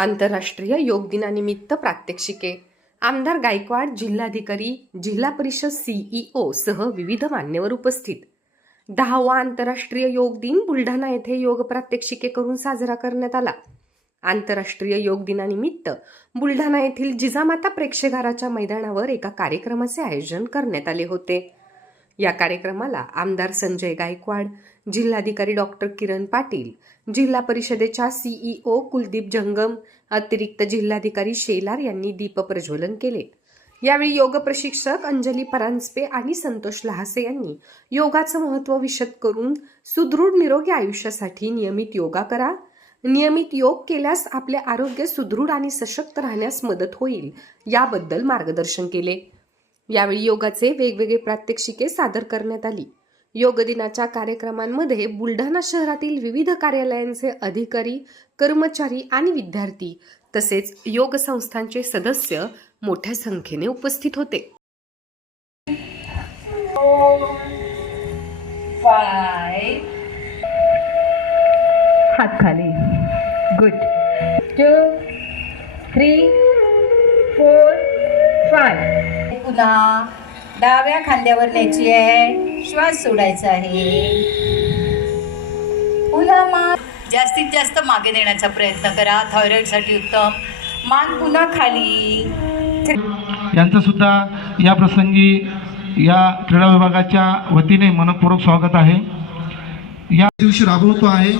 आंतरराष्ट्रीय योग दिनानिमित्त प्रात्यक्षिके. आमदार गायकवाड जिल्हाधिकारी जिल्हा परिषद सीईओ सह विविध मान्यवर उपस्थित. दहावा आंतरराष्ट्रीय योग दिन बुलढाणा येथे योग प्रात्यक्षिके करून साजरा करण्यात आला. आंतरराष्ट्रीय योग दिनानिमित्त बुलढाणा येथील जिजामाता प्रेक्षेगाराच्या मैदानावर एका कार्यक्रमाचे आयोजन करण्यात आले होते. या कार्यक्रमाला आमदार संजय गायकवाड जिल्हाधिकारी डॉक्टर किरण पाटील जिल्हा परिषदेच्या सीईओ कुलदीप जंगम अतिरिक्त जिल्हाधिकारी शेलार यांनी दीप प्रज्वलन केले. यावेळी योग प्रशिक्षक अंजली परांजपे आणि संतोष लहासे यांनी योगाचं महत्त्व विशद करून सुदृढ निरोगी आयुष्यासाठी नियमित योगा करा. नियमित योग केल्यास आपले आरोग्य सुदृढ आणि सशक्त राहण्यास मदत होईल याबद्दल मार्गदर्शन केले. यावेळी योगाचे वेगवेगळे प्रात्यक्षिके सादर करण्यात आली. योग दिनाच्या कार्यक्रमांमध्ये बुलढाणा शहरातील विविध कार्यालयांचे अधिकारी कर्मचारी आणि विद्यार्थी तसेच योग संस्थांचे सदस्य मोठ्या संख्येने उपस्थित होते. हात खाली. गुड टू थ्री फोर फाय पुन्हा डाव्या खांद्यावर न्यायची आहे. श्वास सोडायचा आहे. पुन्हा मान जास्तीत जास्त मागे नेण्याचा प्रयत्न करा. थायरॉईडसाठी उत्तम. मान पुन्हा खाली. यांचं सुद्धा या प्रसंगी या क्रीडा विभागाच्या वतीने मनपूर्वक स्वागत आहे. या दिवशी राबवतो आहे.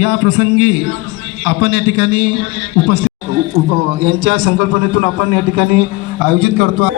या प्रसंगी आपण या ठिकाणी उपस्थित यांच्या संकल्पनेतून आपण या ठिकाणी आयोजित करतो.